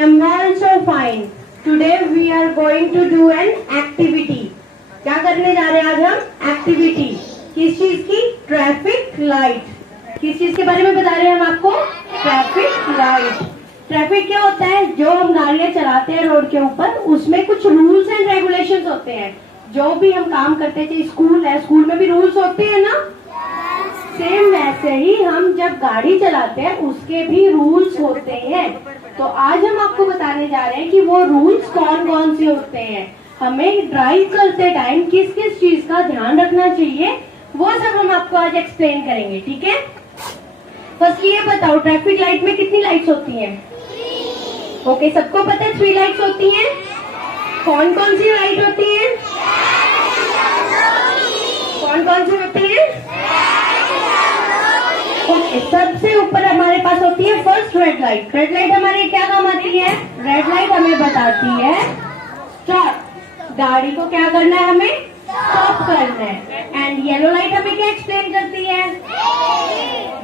am also fine. Today we are going to do an activity. क्या करने जा रहे हैं आज हम? एक्टिविटी। किस चीज की? Traffic light. किस चीज के बारे में बता रहे हैं हम आपको? Traffic light. ट्रैफिक क्या होता है? जो हम गाड़ियां चलाते हैं रोड के ऊपर, उसमें कुछ रूल्स एंड रेगुलेशंस होते हैं। जो भी हम काम करते हैं, स्कूल है, स्कूल में भी रूल्स होते हैं ना। सेम वैसे ही हम जब गाड़ी चलाते हैं उसके भी रूल्स होते हैं। तो आज हम आपको बताने जा रहे हैं कि वो रूल्स कौन कौन से होते हैं। हमें ड्राइव करते टाइम किस किस चीज का ध्यान रखना चाहिए, वो सब हम आपको आज एक्सप्लेन करेंगे। ठीक है, फर्स्ट ये बताओ, ट्रैफिक लाइट में कितनी लाइट्स होती हैं? ओके, सबको पता है 3 लाइट्स होती हैं। कौन कौन सी लाइट होती है? कौन कौन सी होती है? ओके, सबसे ऊपर हमारे पास होती है first red light. Red light हमारे क्या काम आती है? रेड लाइट हमें बताती है स्टॉप, गाड़ी को क्या करना है, हमें स्टॉप करना है। एंड येलो लाइट हमें क्या एक्सप्लेन करती है?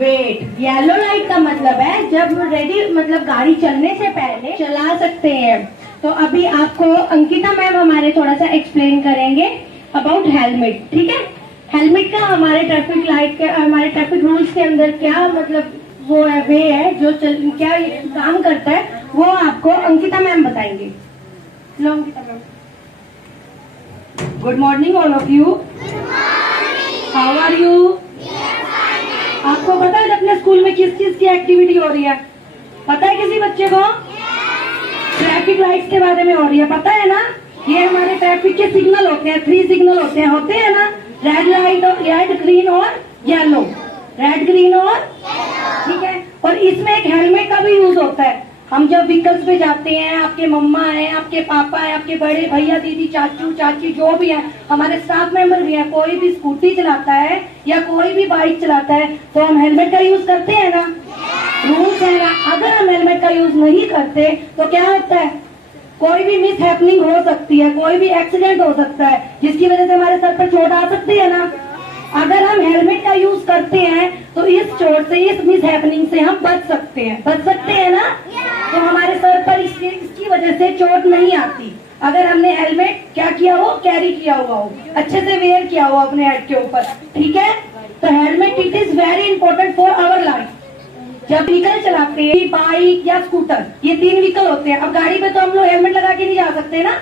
वेट। येलो लाइट का मतलब है जब रेडी, मतलब गाड़ी चलने से पहले चला सकते हैं। तो अभी आपको अंकिता मैम हमारे थोड़ा सा एक्सप्लेन करेंगे अबाउट हेलमेट। ठीक है, हेलमेट का हमारे ट्रैफिक लाइट के, हमारे ट्रैफिक रूल्स के अंदर क्या मतलब वो है, वे है जो क्या काम करता है, वो आपको अंकिता मैम बताएंगे। लो Ankita ma'am. Good morning all of you. How are you? आपको पता है अपने स्कूल में किस चीज की एक्टिविटी हो रही है? पता है किसी बच्चे को? ट्रैफिक लाइट्स के बारे में हो रही है, पता है ना? ये हमारे ट्रैफिक के सिग्नल होते हैं, 3 सिग्नल होते हैं ना, रेड लाइट और रेड, ग्रीन और येलो। रेड, ग्रीन और, ठीक है। और इसमें एक हेलमेट का भी यूज होता है। हम जब व्हीकल्स पे जाते हैं, आपके मम्मा है, आपके पापा है, आपके बड़े भैया दीदी, चाचू चाची जो भी है, हमारे स्टाफ मेंबर भी है, कोई भी स्कूटी चलाता है या कोई भी बाइक चलाता है, तो हम हेलमेट का यूज करते हैं ना। रूल्स है ना, अगर हम हेलमेट का यूज नहीं करते तो क्या होता है? कोई भी मिस हैपनिंग हो सकती है, कोई भी एक्सीडेंट हो सकता है, जिसकी वजह से हमारे सर पर चोट आ सकती है ना। अगर हम हेलमेट का यूज करते हैं तो इस चोट से, इस मिस हैपनिंग से हम बच सकते हैं ना। तो हमारे सर पर इसकी वजह से चोट नहीं आती, अगर हमने हेलमेट क्या किया हो, कैरी किया हुआ हो, अच्छे से वेयर किया हो अपने हेड के ऊपर। ठीक है, तो helmet it is very important for our life. जब व्हीकल चलाते हैं, बाइक या स्कूटर, ये 3 व्हीकल होते हैं। अब गाड़ी पे तो हम लोग हेलमेट लगा के नहीं जा सकते ना।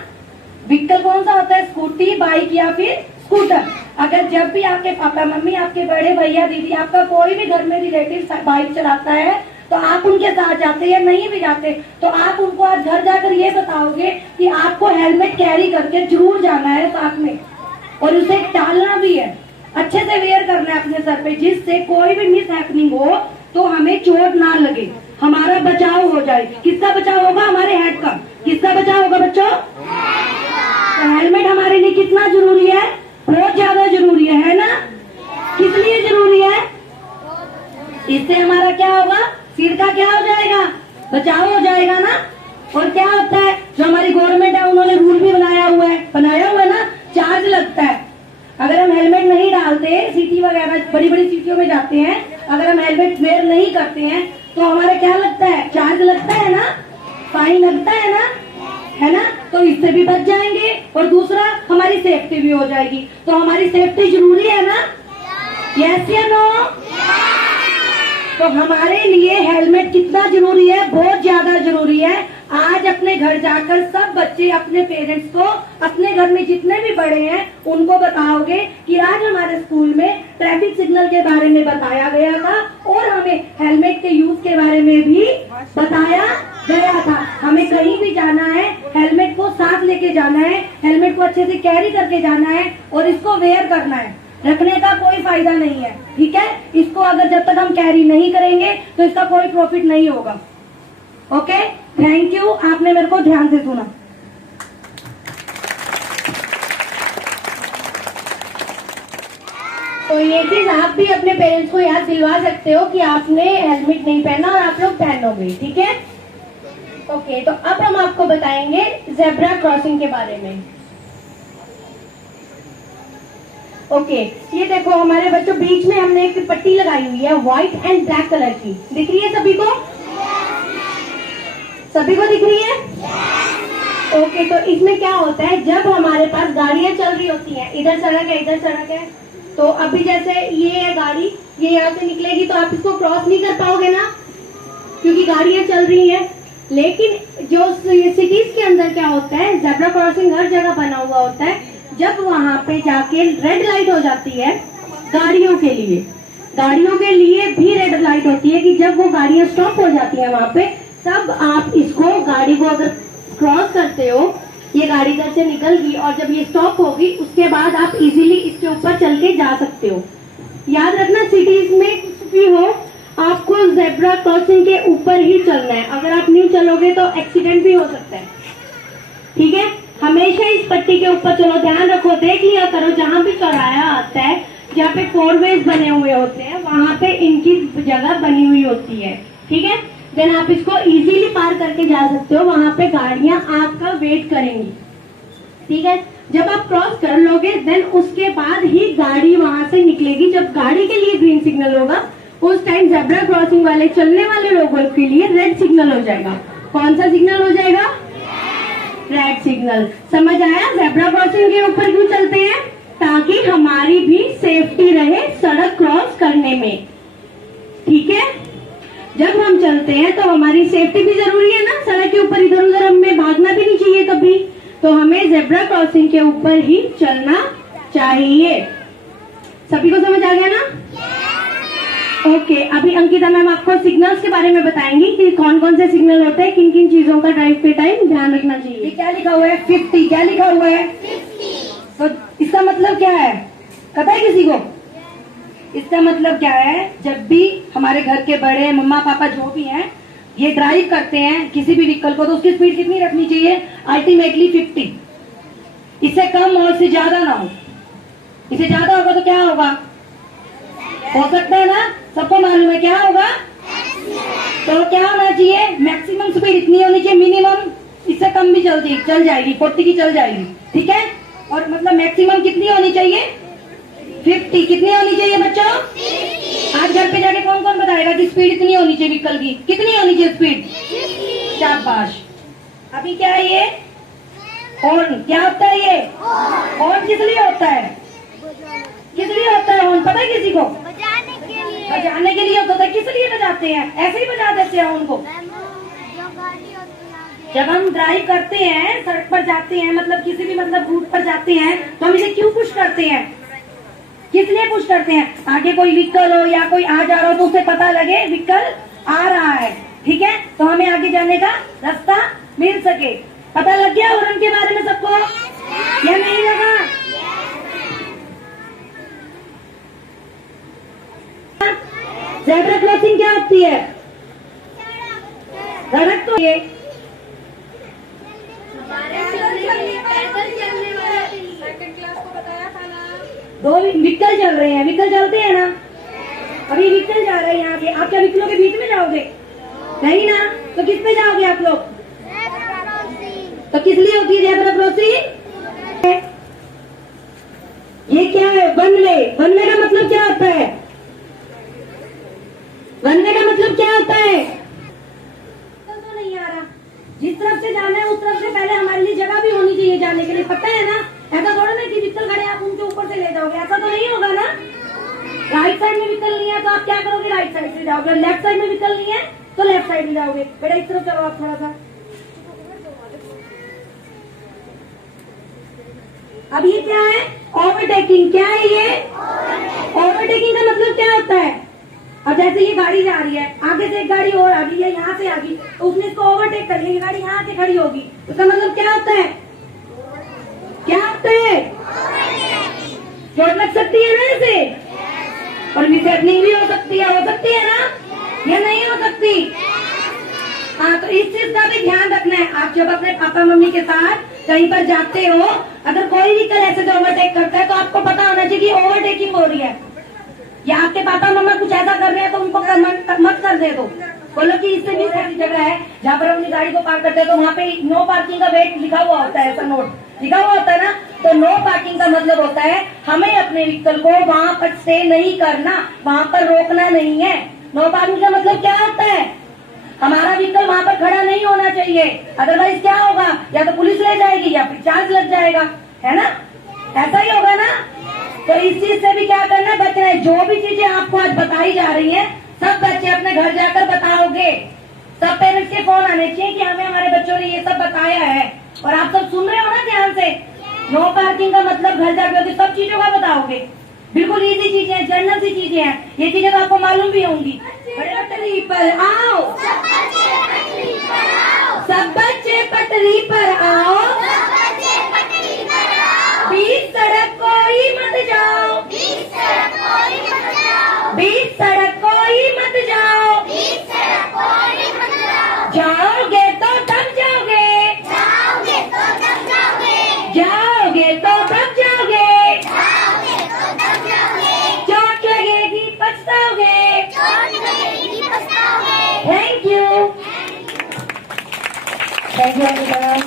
व्हीकल कौन सा होता है? स्कूटी, बाइक या फिर स्कूटर। अगर जब भी आपके पापा मम्मी, आपके बड़े भैया दीदी, आपका कोई भी घर में रिलेटिव बाइक चलाता है तो आप उनके साथ जाते या नहीं भी जाते, तो आप उनको आज घर जाकर ये बताओगे कि आपको हेलमेट कैरी करके जरूर जाना है साथ में, और उसे टालना भी है, अच्छे से वेयर करना है अपने सर पे, जिससे कोई भी मिस हैपनिंग हो तो हमें चोट ना लगे, हमारा बचाव हो जाए। किसका बचाव होगा? हमारे हेड का। किसका बचाव होगा बच्चों? तो हेलमेट हमारे लिए कितना जरूरी है? बहुत ज्यादा जरूरी है ना। किस लिए जरूरी है? इससे हमारा क्या होगा? सिर का क्या हो जाएगा? बचाव हो जाएगा ना। और क्या होता है, जो हमारी गवर्नमेंट है उन्होंने रूल भी बनाया हुआ है ना, चार्ज लगता है। अगर हम हेलमेट नहीं डालते, सिटी वगैरह बड़ी बड़ी सिटियों में जाते हैं, अगर हम हेलमेट वेयर नहीं करते हैं तो हमारा क्या लगता है? चार्ज लगता है ना, फाइन लगता है ना, है ना। तो इससे भी बच जाएंगे, और दूसरा हमारी सेफ्टी भी हो जाएगी। तो हमारी सेफ्टी जरूरी है ना। यस या नो? तो हमारे लिए हेलमेट कितना जरूरी है? बहुत ज्यादा जरूरी है। आज अपने घर जाकर सब बच्चे अपने पेरेंट्स को, अपने घर में जितने भी बड़े हैं उनको बताओगे कि आज हमारे स्कूल में ट्रैफिक सिग्नल के बारे में बताया गया था, और हमें हेलमेट के यूज के बारे में भी बताया गया था। हमें कहीं भी जाना है, हेलमेट को साथ लेके जाना है, हेलमेट को अच्छे से कैरी करके जाना है, और इसको वेयर करना है। रखने का कोई फायदा नहीं है, ठीक है। इसको अगर जब तक हम कैरी नहीं करेंगे तो इसका कोई प्रॉफिट नहीं होगा। ओके, थैंक यू, आपने मेरे को ध्यान से सुना। तो ये चीज आप भी अपने पेरेंट्स को याद दिलवा सकते हो कि आपने हेलमेट नहीं पहना और आप लोग पहनोगे, ठीक है। ओके, तो अब हम आपको बताएंगे जेब्रा क्रॉसिंग के बारे में। ओके, ये देखो हमारे बच्चों, बीच में हमने एक पट्टी लगाई हुई है व्हाइट एंड ब्लैक कलर की, दिख रही है सभी को? सभी को दिख रही है? ओके, तो इसमें क्या होता है, जब हमारे पास गाड़ियां चल रही होती हैं, इधर सड़क है इधर सड़क है, तो अभी जैसे ये है गाड़ी, ये यहाँ से निकलेगी तो आप इसको क्रॉस नहीं कर पाओगे ना, क्योंकि गाड़ियां चल रही हैं। लेकिन जो सिटीज के अंदर क्या होता है, जेब्रा क्रॉसिंग हर जगह बना हुआ होता है। जब वहां पे जाके रेड लाइट हो जाती है गाड़ियों के लिए भी रेड लाइट होती है, कि जब वो गाड़ियां स्टॉप हो जाती है वहां पे, तब आप इसको गाड़ी को अगर क्रॉस करते हो, ये गाड़ी इधर से निकल गई और जब ये स्टॉप होगी उसके बाद आप इजीली इसके ऊपर चल के जा सकते हो। याद रखना, सिटीज में कुछ भी हो आपको जेब्रा क्रॉसिंग के ऊपर ही चलना है। अगर आप नहीं चलोगे तो एक्सीडेंट भी हो सकता है, ठीक है। हमेशा इस पट्टी के ऊपर चलो, ध्यान रखो, देख लिया करो, जहां भी चौराहा आता है, जहाँ पे 4 वेज बने हुए होते हैं, वहां पे इनकी जगह बनी हुई होती है, ठीक है। देन आप इसको इजीली पार करके जा सकते हो, वहां पे गाड़ियां आपका वेट करेंगी, ठीक है। जब आप क्रॉस कर लोगे देन उसके बाद ही गाड़ी वहां से निकलेगी। जब गाड़ी के लिए ग्रीन सिग्नल होगा उस टाइम जेब्रा क्रॉसिंग वाले चलने वाले लोगों के लिए रेड सिग्नल हो जाएगा। कौन सा सिग्नल हो जाएगा? Red signal. समझ आया? जेब्रा क्रॉसिंग के ऊपर क्यों चलते हैं? ताकि हमारी भी सेफ्टी रहे सड़क क्रॉस करने में, ठीक है। जब हम चलते हैं तो हमारी सेफ्टी भी जरूरी है ना, सड़क के ऊपर इधर उधर हमें भागना भी नहीं चाहिए कभी, तो हमें जेब्रा क्रॉसिंग के ऊपर ही चलना चाहिए। सभी को समझ आ गया ना? ओके, अभी अंकिता मैम आपको सिग्नल्स के बारे में बताएंगी कि कौन कौन से सिग्नल होते हैं, किन किन चीजों का ड्राइव पे टाइम ध्यान रखना चाहिए। ये क्या लिखा हुआ है? 50। क्या लिखा हुआ है? 50। तो इसका मतलब क्या है, पता है किसी को? इसका मतलब क्या है, जब भी हमारे घर के बड़े मम्मा पापा जो भी हैं ये ड्राइव करते हैं किसी भी व्हीकल को, तो उसकी स्पीड कितनी रखनी चाहिए? अल्टीमेटली 50। इससे कम और इससे ज्यादा ना हो। इससे ज्यादा होगा तो क्या होगा? हो सकता है ना, सबको मालूम है क्या होगा। तो क्या होना चाहिए? मैक्सिमम स्पीड इतनी होनी चाहिए, मिनिमम इससे कम भी चल जाएगी, 40 की चल जाएगी, ठीक है। और मतलब मैक्सिमम कितनी होनी चाहिए? 50। कितनी होनी चाहिए बच्चों? 50। आज घर पे जाके कौन कौन बताएगा कि स्पीड इतनी होनी चाहिए व्हीकल की? कितनी होनी चाहिए स्पीड? 50। शाबाश। अभी क्या है ये? हॉर्न। क्या होता है ये? हॉर्न किस लिए होता है? किस लिए होता है हॉर्न, पता है किसी को? बजाने के लिए होता है। किस लिए बजाते हैं? ऐसे ही बजा देते हैं हॉर्न को। जब हम ड्राइव करते हैं, सड़क पर जाते हैं, मतलब किसी भी मतलब रूट पर जाते हैं, तो हम इसे क्यों पुश करते हैं? किस लिए पुश करते हैं? आगे कोई व्हीकल हो या कोई आ जा रहा हो तो उसे पता लगे व्हीकल आ रहा है, ठीक है, तो हमें आगे जाने का रास्ता मिल सके। पता लग गया हॉर्न के बारे में सबको या नहीं लगा? जेब्रा क्रॉसिंग क्या होती है? सड़क तो ये दो व्हीकल चल रहे हैं, व्हीकल चलते हैं ना, अभी व्हीकल जा रहे हैं यहाँ पे। आप क्या व्हीकलों के बीच में जाओगे? नहीं ना, तो किस पे जाओगे आप लोग? तो किस लिए होती है जेब्रा क्रॉसिंग? ये क्या है? One way. वन वे का मतलब क्या होता है? वन वे का मतलब क्या होता है? तो नहीं आ रहा, जिस तरफ से जाना है उस तरफ से पहले हमारे लिए जगह भी होनी चाहिए जाने के लिए, पता है ना। ऐसा थोड़ा ना कि व्हीकल खड़े आप उनके ऊपर से ले जाओगे, ऐसा तो नहीं होगा ना। राइट साइड में व्हीकल नहीं है तो आप क्या करोगे? राइट साइड से जाओगे। लेफ्ट साइड में व्हीकल नहीं है तो लेफ्ट साइड में जाओगे। बेटा इस तरफ चलो आप थोड़ा सा। अब ये क्या है? ओवरटेकिंग। क्या है ये? ओवरटेकिंग का मतलब क्या होता है? अब जैसे ये गाड़ी जा रही है, आगे से एक गाड़ी और आ गई है, यहाँ से आ गई, तो उसने इसको ओवरटेक कर लिया, ये गाड़ी यहाँ से खड़ी होगी, उसका मतलब क्या होता है? क्या होता है? चोट लग सकती है ना इसे, और मिसहैपनिंग भी हो सकती है ना, या नहीं हो सकती? हाँ, तो इस चीज का भी ध्यान रखना है। आप जब अपने पापा मम्मी के साथ कहीं पर जाते हो, अगर कोई व्हीकल ऐसे जो ओवरटेक करता है तो आपको पता होना चाहिए कि ओवरटेकिंग हो रही है, या आपके पापा मम्मा कुछ ऐसा कर रहे हैं तो उनको मत कर दे दो। बोलो कि इससे भी ऐसी जगह है जहाँ पर अपनी गाड़ी को पार्क करते हैं तो वहाँ पे नो पार्किंग का वेट लिखा हुआ होता है, ऐसा नोट लिखा हुआ होता है ना। तो नो पार्किंग का मतलब होता है हमें अपने व्हीकल को वहाँ पर स्टे नहीं करना, वहाँ पर रोकना नहीं है। नो पार्किंग का मतलब क्या होता है? हमारा व्हीकल वहाँ पर पर खड़ा नहीं होना चाहिए, अदरवाइज क्या होगा, या तो पुलिस ले जाएगी या फिर चार्ज लग जाएगा, है ना, ऐसा ही होगा ना। तो इस चीज से भी क्या करना है, बचना है। जो भी चीजें आपको आज बताई जा रही है सब बच्चे अपने घर जाकर बताओगे। सब पेरेंट्स के फोन आने चाहिए कि हमें हमारे बच्चों ने ये सब बताया है, और आप सब सुन रहे हो ना ध्यान से। नो पार्किंग का मतलब घर जाकर सब चीजों का बताओगे। बिल्कुल इजी चीजें हैं, जनरल सी चीजें हैं, ये चीजें तो आपको मालूम भी होंगी। बड़े पटरी पर आओ, सब बच्चे पटरी पर आओ, बीच सड़क कोई मत जाओ, बीच सड़क कोई मत जाओ, जाओगे तो दब जाओगे, जाओगे तो दब जाओगे, चोट लगेगी पछताओगे। Thank you, thank you madam.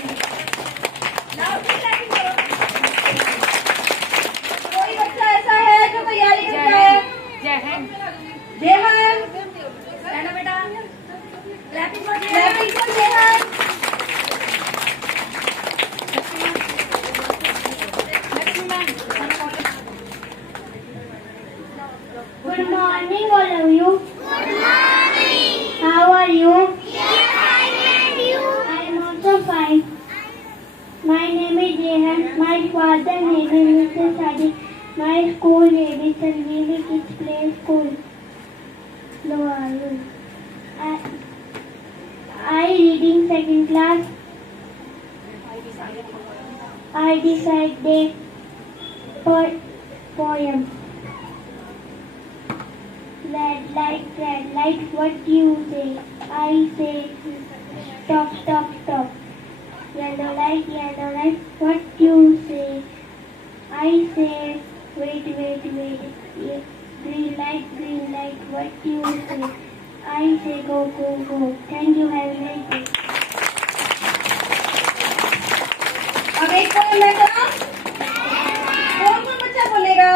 कोई बच्चा ऐसा है जो तैयारी कर रहा है? जय हिंद, जय हिंद, रहना बेटा, क्लैपिंग फॉर जय Hind. Good morning, all of you. Good morning. How are you? Yes, fine, and you? I am also fine. My name is Jehan. My father name is Mr. Sadi. My school name is Sanjeevi Kids Play School. Hello, are you? I reading second class. I decided poem. Red light, what do you say? I say, stop, stop, stop. Yellow light, what do you say? I say, wait, wait, wait. Green light, what do you say? I say, go, go, go. Thank you, have a nice day. अब एक poem है तो कौन कौन बच्चा बोलेगा?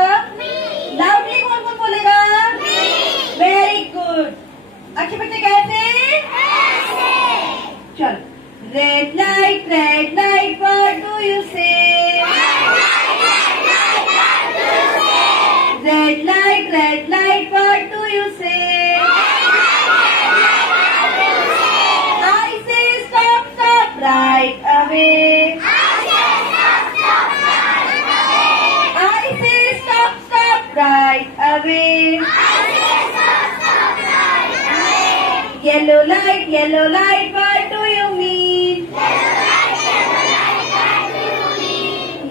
Loudly कौन कौन बोलेगा? Very good. अच्छे बच्चे कैसे? चल, red light, what do you say? Red light, what do you say? I say stop, stop, right away. I say stop, stop, right away. Yellow light, what do you mean?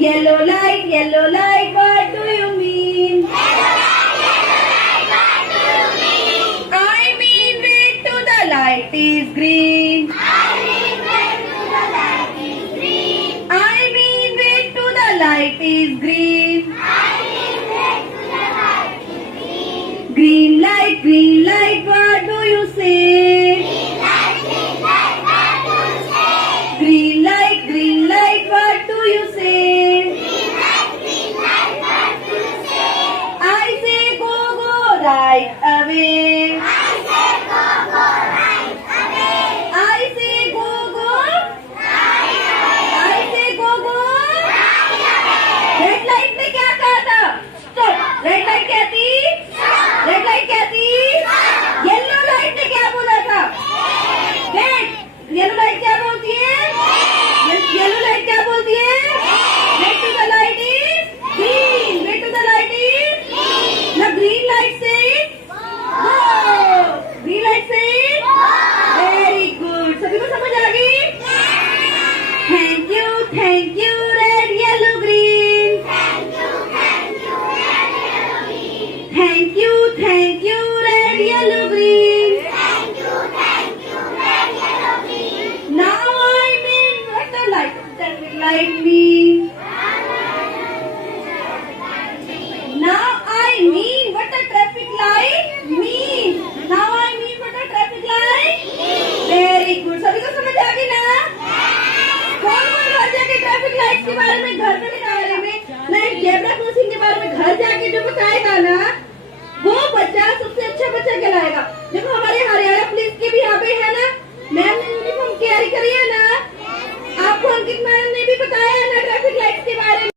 Yellow light, what do you mean? I mean wait till the light is green. I mean wait till the light is green. Green light, what do you say? Green light, what do you say? I say go, go right away. I say go, go. I say go, go. Red light ने क्या कहा था? Stop. Red light क्या थी? Red light क्या थी? Yellow light ने क्या बोला था? वेट। येलो लाइट क्या बोलती है? येलो लाइट क्या बोलती है? Wait to the light is green. Wait to the light is ना ग्रीन लाइट से गो। ग्रीन लाइट से वेरी गुड। सभी को समझ आ गई? Thank you, red yellow green. Thank you, red, yellow, green. Now I mean what the traffic light mean. Now I mean what the traffic light mean. Now I mean what the traffic light. Very good. सभी को समझ आ गई ना? कौन घर जाके traffic light के बारे में घर में बारे में जेब्रा क्रॉसिंग के बारे में घर जाके जो बताएगा ना, वो बच्चा सबसे अच्छा बच्चा कहलाएगा। देखो हमारे हरियाणा पुलिस के भी यहाँ पे है ना मैम तैयारी करी है ना? आपको अंकित मैडम ने भी बताया है ना ट्रैफिक लाइट्स के बारे में?